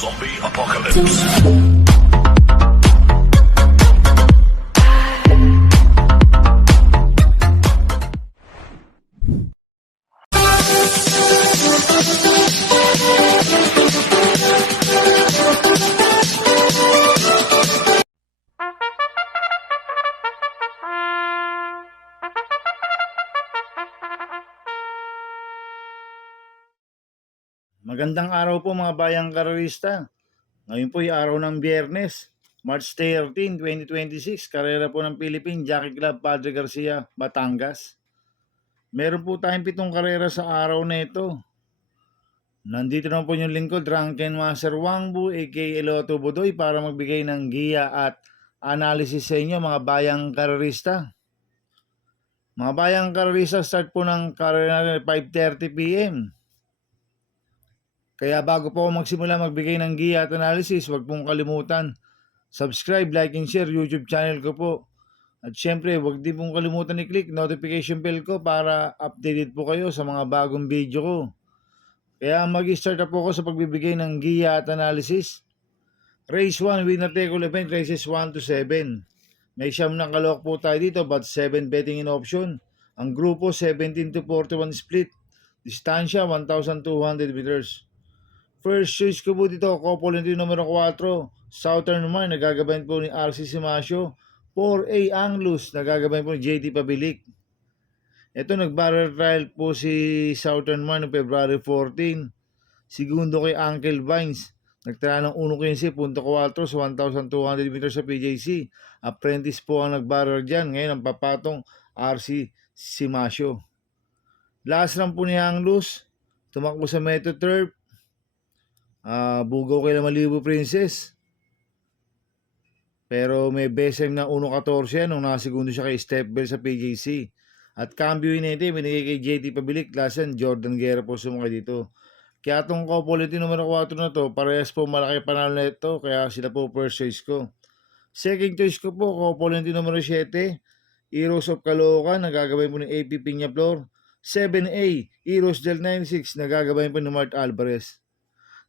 Zombie Apocalypse. Magandang araw po mga bayang karerista. Ngayon po ay araw ng Biyernes, March 13, 2026. Karera po ng Philippine Jockey Club Padre Garcia, Batangas. Meron po tayong 7 karera sa araw na ito. Nandito na po yung lingkod, Drunken Master Wangbu, aka Lotto Budoy, para magbigay ng giya at analysis sa inyo mga bayang karerista. Mga bayang karerista, start po ng karera 5:30 p.m. Kaya bago po ako magsimula magbigay ng giya at analysis, huwag pong kalimutan subscribe, like, and share YouTube channel ko po. At syempre, huwag din pong kalimutan i-click notification bell ko para updated po kayo sa mga bagong video ko. Kaya mag-start na po ako sa pagbibigay ng giya at analysis. Race 1, winner take all event, races 1 to 7. May siyam na kalok po tayo dito but 7 betting in option. Ang grupo 17 to 41 split. Distansya 1,200 meters. First choice ko po dito, couple entry numero 4, Southern Mine, nagagabayan po ni RC Simasio. 4A Anglus, nagagabayan po ni JT Pabilik. Ito, nag-barrel trial po si Southern Mine noong February 14. Segundo kay Uncle Vines, nagtala ng 1.15.4 sa 1,200 meters sa PJC. Apprentice po ang nag-barrel dyan. Ngayon, ang papatong RC Simasio. Last run po ni Anglus, tumakbo sa Metro Turf. Bugaw kay Malibu Princess. Pero may BSM na 1.14 nung nakasegundo siya kay Step Bell sa PJC. At cambio inete, binigay kay JT Pabilik. Lasan, Jordan Guerra po sumakay dito. Kaya itong couple numero 4 na to, parehas po malaki panalo na ito. Kaya sila po first choice ko. Second choice ko po, couple numero 7, Heroes of Caloocan, nagagabay po ni AP Piñaflor. 7A, Heroes del 96, nagagabay po ni Mart Alvarez.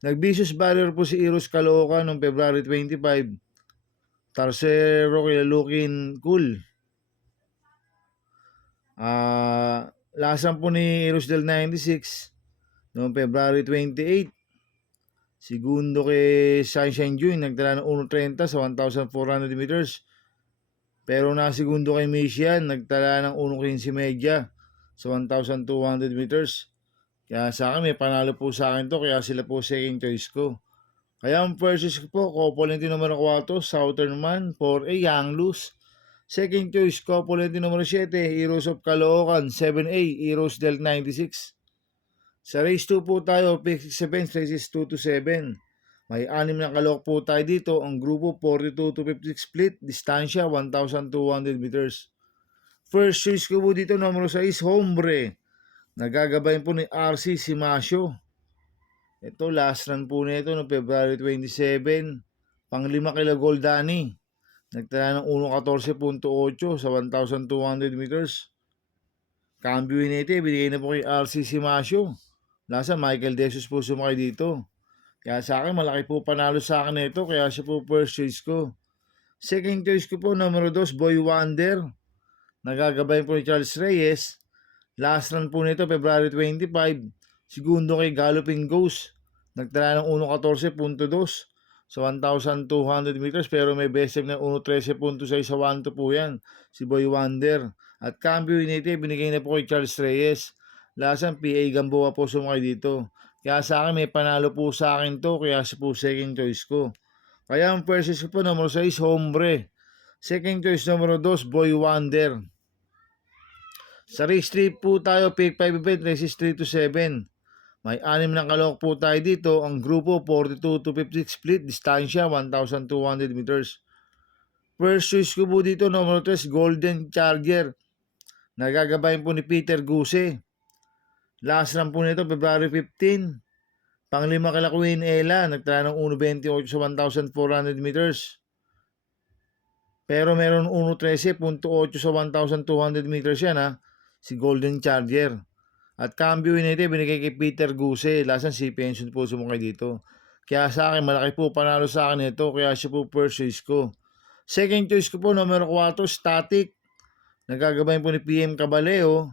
Nag-vicious barrier po si Eros Caloocan noong February 25. Tercero kay Looking Cool. Lasan po ni Eros del 96 noong February 28. Segundo kay Sunshine June, nagtala ng 1.30 sa 1,400 meters. Pero segundo kay Mission, nagtala ng 1.15 media sa 1,200 meters. Kaya sa akin, may panalo po sa akin to, kaya sila po second choice ko. Kaya ang first choice ko po, couple numero 4, Southern Man, 4A, Anglus. Second choice, couple numero 7, Heroes of Caloocan, 7A, Heroes del 96. Sa race 2 po tayo, pick 6 events, races 2 to 7. May 6 na kalok po tayo dito, ang grupo 42 to 56 split, distansya 1,200 meters. First choice ko po dito, numero 6, Hombre. Nagagabayan po ni RC Simasio. Ito, last run po nito no February 27. Pang-5 kila Goldani. Nagtala ng 1.14.8 sa 1,200 meters. Cambio nito, binigay na po kay RC Simasio. Lasa, Michael Desus po sumakay dito. Kaya sa akin, malaki po panalo sa akin nito. Kaya siya po first choice ko. Second choice ko po, numero 2, Boy Wonder. Nagagabayan po ni Charles Reyes. Last run po nito, February 25. Segundo kay Galloping Ghost. Nagtala ng 1.14.2 sa 1,200 meters. Pero may BSM na 1.13.6 sa 1-2 po yan. Si Boy Wonder. At cambio nito, binigay na po kay Charles Reyes. Lasan, PA Gamboa po sumakay dito. Kaya sa akin, may panalo po sa akin to. Kaya siya po second choice ko. Kaya ang first choice ko po, numero 6, Hombre. Second choice, numero 2, Boy Wonder. Sa race 3 po tayo, pick 5 event, races 3 to 7. May 6 na kalok po tayo dito. Ang grupo 42 to 56 split, distansya 1,200 meters. First choice ko po dito, numero 3, Golden Charger. Nagagabayan po ni Peter Guse. Last run po nito, February 15. Pang-5 kila Queen Ella, nagtala ng 1.28 sa 1,400 meters. Pero meron 1.13.8 sa 1,200 meters yan ha. Si Golden Charger. At cambio nito, binigay kay Peter Guse. Lasan si Pension po sumakay dito. Kaya sa akin, malaki po panalo sa akin ito. Kaya siya po first choice ko. Second choice ko po, numero 4, Static. Nagagabay po ni PM Cabaleo.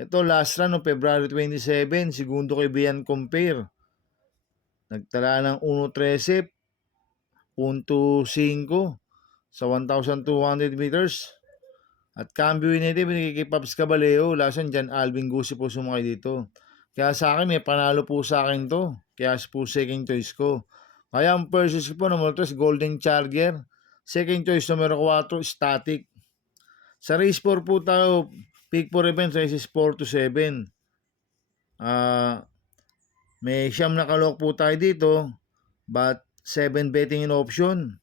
Ito, last run, no, February 27. Segundo kay Bian Compare. Nagtala ng 1.13.5 sa 1,200 meters. At cambio nito, binigay kay Paps Cabaleo. Lasan dyan, Alvin Gusi po sumakay dito. Kaya sa akin, may panalo po sa akin to. Kaya po second choice ko. Kaya ang first choice ko po, numero 3, Golden Charger. Second choice, numero 4, Static. Sa race 4 po tayo, pick for events, races 4 to 7. May siyam na kalok po tayo dito, but 7 betting in option.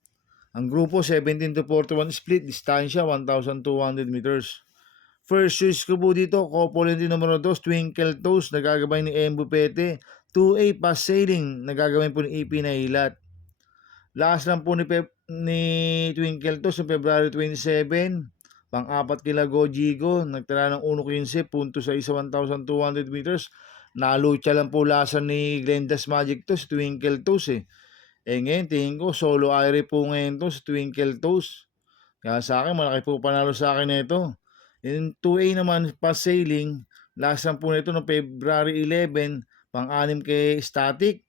Ang grupo, 17 to 41 split, distansya, 1,200 meters. First choice ko po dito, couple numero 2, Twinkle Toes, nagagabay ni Embu Pete. 2A, Pass Sailing, nagagabay po ni EP na Hilat. Last lang po ni Twinkle Toes, noong February 27, pang-apat kila Gojigo, nagtala ng 1.15, punto sa 1,200 meters. Nalucha lang po lasan ni Glenda's Magic to, si Twinkle Toes eh. Ngayon, tingin ko, solo aire po ngayon to, si Twinkle Toes. Kaya sa akin, malaki po panalo sa akin nito. Yung 2A naman, Pass Sailing, last lang po nito noong February 11, pang-anim kay Static.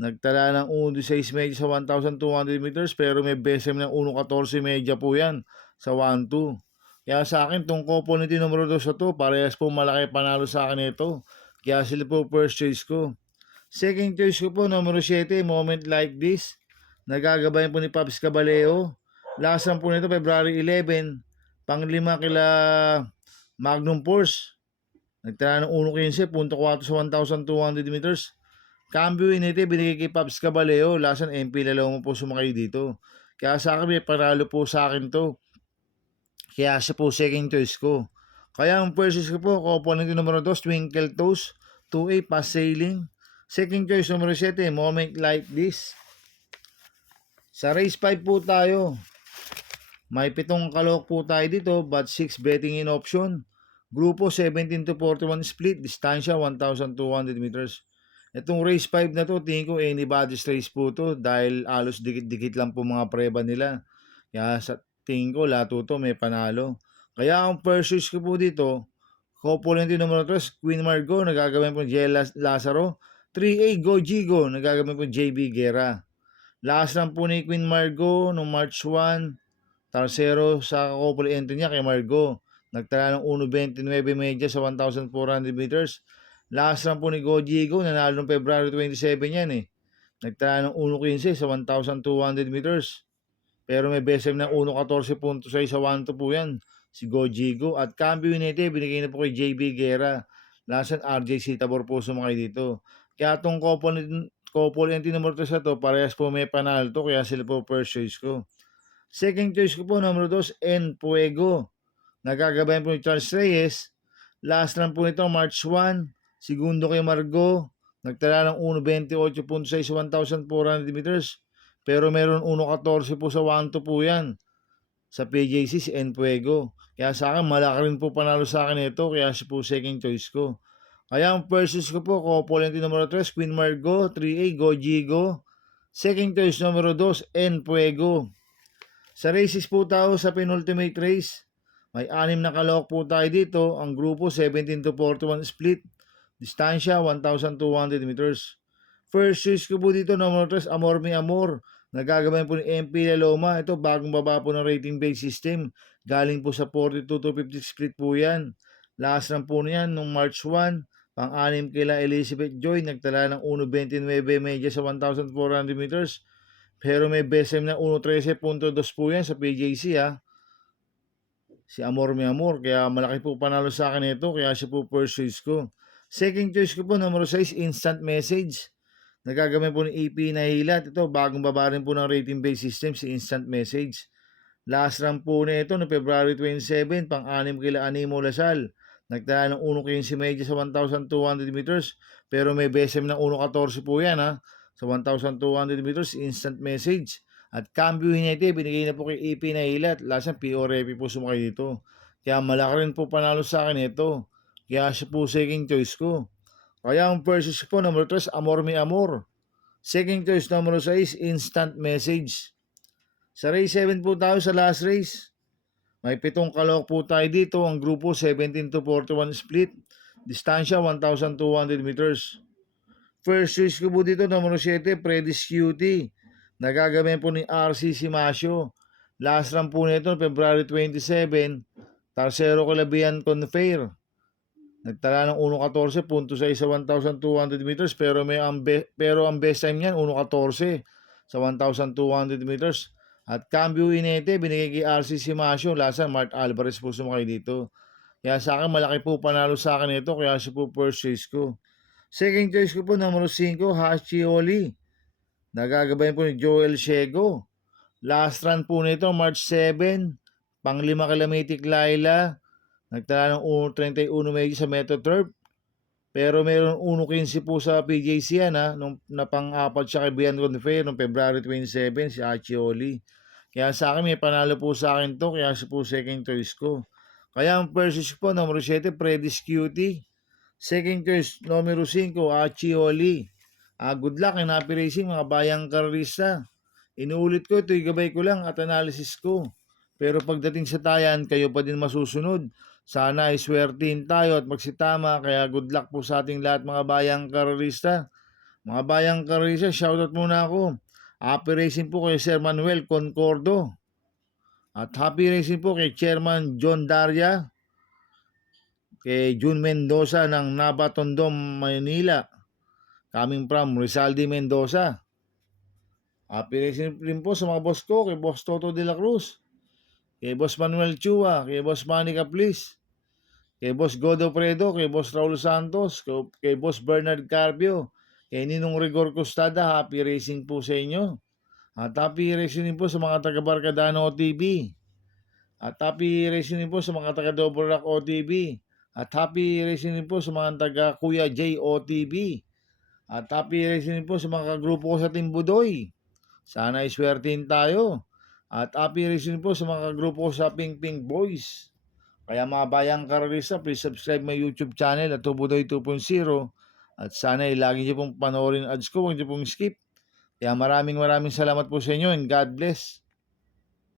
Nagtala ng 1.16 medya sa 1,200 meters, pero may BSM ng 1.14 medya po yan sa 1.2. Kaya sa akin, itong couple numero 2 sa to, parehas po malaki panalo sa akin ito. Kaya sila po first choice ko. Second choice ko po, numero 7, Moment Like This. Nagagabayan po ni Paps Cabaleo. Last po nito, February 11, pang-5 kila Magnum Force. Nagtala ng 1.15.4 sa 1,200 meters. Cambio nito, binigay kay Paps Cabaleo. Lasan, MP lalaw mo po sumakay dito. Kaya sa akin, may paralo po sa akin to. Kaya siya po second choice ko. Kaya ang first choice ko po, couple numero 2, Twinkle Toes. 2A, Pass Sailing. Second choice, numero 7, Moment Like This. Sa race 5 po tayo. May 7 kalok po tayo dito, but 6 betting in option. Grupo 17 to 41 split, distansya 1,200 meters. Itong race 5 na to, tingin ko anybody's race po to dahil alos dikit-dikit lang po mga preba nila. Kaya sa tingin ko, lato to may panalo. Kaya ang first choice ko po dito, couple numero 3, Queen Margot, nagagawin po J. Lazaro. 3A, Gojigo, nagagawin po JB Guerra. Last lang po ni Queen Margot noong March 1, Tarsero sa couple entry niya kay Margot. Nagtala ng 1.29 medya sa 1,400 meters. Last lang po ni Gojigo, nanalo noong February 27 yan eh. Nagtala ng 1.15 sa 1,200 meters. Pero may BSM ng 1.14.6 sa 1.2 po yan, si Gojigo. At cambio nito, binigay na po kay JB Guerra. Last RJ Citabor po sumakay dito. Kaya itong couple entry number 3 sa to, parehas po may panalo to, kaya sila po first choice ko. Second choice ko po, numero 2, En Fuego. Nagagabayan po ni Charles Reyes. Last lang po nito, March 1. Segundo kay Margot. Nagtala ng 1.28.6 sa 1,400 meters. Pero meron 1.14 po sa 1.2 po yan. Sa PJC, si En Fuego. Kaya sa akin, malaki rin po panalo sa akin ito, kaya siya po second choice ko. Kaya ang first choice ko po, couple entry numero 3, Queen Margot. 3A, Gojigo. Second choice numero 2, En Fuego. Sa races po tayo sa penultimate race, may 6 na kalok po tayo dito. Ang grupo 17 to 41 split. Distansya 1,200 meters. First choice ko po dito, number 3, Amor Mi Amor. Nagagabayan po ni MP Laloma. Ito, bagong baba po ng rating based system. Galing po sa 42 to 50 split po yan. Last lang po niyan, nung March 1, pang-anim kila Elizabeth Joy. Nagtala ng 1.29 medya sa 1,400 meters. Pero may BSM na 1.13.2 po yan sa PJC ha. Si Amor Mi Amor. Kaya malaki po panalo sa akin ito. Kaya siya po first choice ko. Second choice ko po, number 6, Instant Message. Nagagamit po ni EP na Hilat. Ito, bagong baba rin po ng rating-based system, si Instant Message. Last run po na ito, no February 27, pang-anim kila Animo Lasal. Nagtala ng 1.15 medya sa 1,200 meters. Pero may BSM ng 1.14 po yan ha. Sa 1,200 meters, Instant Message. At cambio nito, binigay na po kay EP na Hilat. Last run, PO Repi po sumakay dito. Kaya malaki rin po panalo sa akin ito. Kaya siya po second choice ko. Kaya ang first choice po, number 3, Amor Mi Amor. Second choice, numero 6, instant message. Sa race 7 po tayo sa last race. May 7 kalok po tayo dito. Ang grupo 17 to 41 split. Distansya 1,200 meters. First choice ko po dito, numero 7, Predis Cutie. Nagagawin po ni RC Simasio. Last run po nito, February 27, Tercero Calabian Confair. Nagtala ng 1.14.6 sa 1,200 meters pero ang best time niyan 1.14 sa 1,200 meters. At Cambio Inete binigay kay RC Simasio, lasa Mark Alvarez po sumakay dito. Kaya sa akin malaki po panalo sa akin ito, kaya siya po first choice ko. Second choice ko po numero 5, Hachioli. Nagagabayan po ni Joel Shego. Last run po nito March 7, pang 5 Kilamatic Laila. Nagtala ng 1.31 medyo sa Metro Turf. Pero meron 1.15 po sa PJC yan na pang-apat siya kay Bian Confair noong February 27, si Achioli. Kaya sa akin may panalo po sa akin to, kaya siya po second choice ko. Kaya ang first choice po, numero 7, Predis Cutie. Second choice, numero 5, Achioli. Good luck and happy racing mga bayang karista. Inuulit ko, ito'y gabay ko lang at analysis ko. Pero pagdating sa tayan, kayo pa din masusunod. Sana ay swertihin tayo at magsitama. Kaya good luck po sa ating lahat mga bayang karerista. Mga bayang karerista, shoutout muna ako. Happy racing po kay Sir Manuel Concordo. At happy racing po kay Chairman John Daria. Kay June Mendoza ng Nabatondom, Manila. Coming from Rizaldi Mendoza. Happy racing rin po sa mga boss ko. Kay Boss Toto de la Cruz. Kay Boss Manuel Chua. Kay Boss Manny Caplis. Kay Boss Godo Fredo, kay Boss Raul Santos, kay Boss Bernard Carbio, kay Ninong Rigor Costada, happy racing po sa inyo. At happy racing din po sa mga taga Barcadano OTV. At happy racing din po sa mga taga Double Rock OTV. At happy racing din po sa mga taga Kuya J OTV. At happy racing din po sa mga kagrupo ko sa Team Budoy. Sana iswertin tayo. At happy racing din po sa mga kagrupo ko sa Ping Ping Boys. Kaya mga bayang karalista, please subscribe my YouTube channel at Tubudoy 2.0. At sana lagi niyo pong panoorin ads ko, huwag niyo pong skip. Kaya maraming salamat po sa inyo and God bless.